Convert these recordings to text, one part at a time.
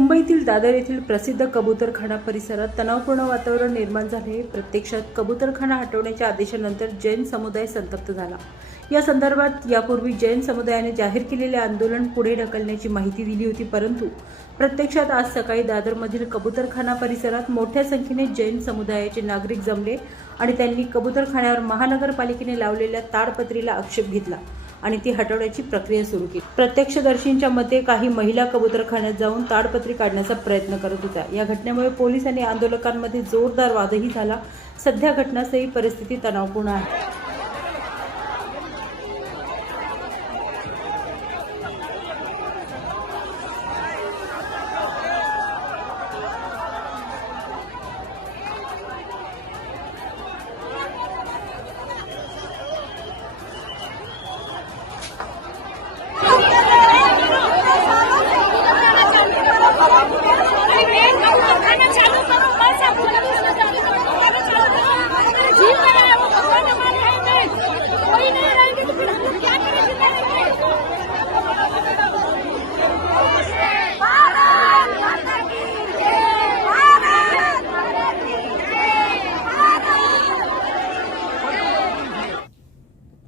मुंबईतील दादर येथील प्रसिद्ध कबूतरखाना परिसरात तणावपूर्ण वातावरण निर्माण झाले. प्रत्यक्षात कबूतरखाना हटवण्याच्या आदेशानंतर जैन समुदाय संतप्त झाला. या संदर्भात यापूर्वी जैन समुदायाने जाहीर केलेले आंदोलन पुढे ढकलण्याची माहिती दिली होती, परंतु प्रत्यक्षात आज सकाळी दादरमधील कबूतरखाना परिसरात मोठ्या संख्येने जैन समुदायाचे नागरिक जमले आणि त्यांनी कबूतरखान्यावर महानगरपालिकेने लावलेल्या ताडपत्रीला आक्षेप घेतला आणि ती हटवण्याची प्रक्रिया सुरू केली. प्रत्यक्षदर्शींच्या मते काही महिला कबूतरखान्यात जाऊन ताडपत्री काढण्याचा प्रयत्न करत होत्या. या घटनेमुळे पोलीस आणि आंदोलकांमध्ये जोरदार वादही झाला. सध्या घटनास्थळी परिस्थिती तणावपूर्ण आहे.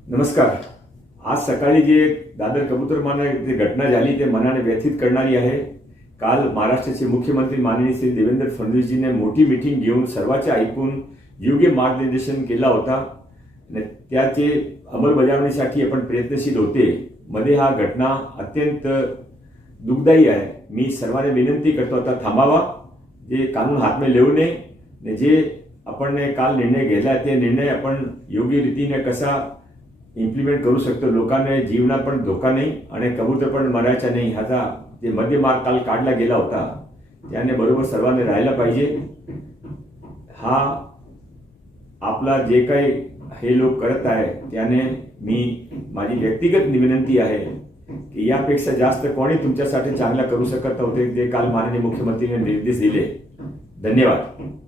नमस्कार. आज सकाळी जे दादर कबूतरखाना जी घटना झाली ते मनाने व्यथित करणारी आहे. काल महाराष्ट्राचे मुख्यमंत्री माननीय श्री देवेंद्र फडणवीसजीने मोठी मीटिंग घेऊन सर्वांचे ऐकून योग्य मार्गदर्शन केला होता. त्याचे अंमलबजावणीसाठी आपण प्रयत्नशील होते. मध्ये हा घटना अत्यंत दुःखदायी आहे. मी सर्वांना विनंती करतो आता थांबावा, जे कानून हात में लेऊ नये. जे आपण काल निर्णय घेतला ते निर्णय आपण योग्य रीतीने कसा इम्प्लिमेंट करू शकतो, लोकांना जीवनात पण धोका नाही आणि कबूतर पण मरायचा नाही, ह्याचा जे मध्यमार्ग काल काढला गेला होता त्याने बरोबर सर्वांनी राहायला पाहिजे. हा आपला जे काही हे लोक करत आहे त्याने माझी व्यक्तिगत विनंती आहे की यापेक्षा जास्त कोणी तुमच्यासाठी चांगला करू शकत नव्हते जे काल माननीय मुख्यमंत्र्यांनी निर्देश दिले. धन्यवाद.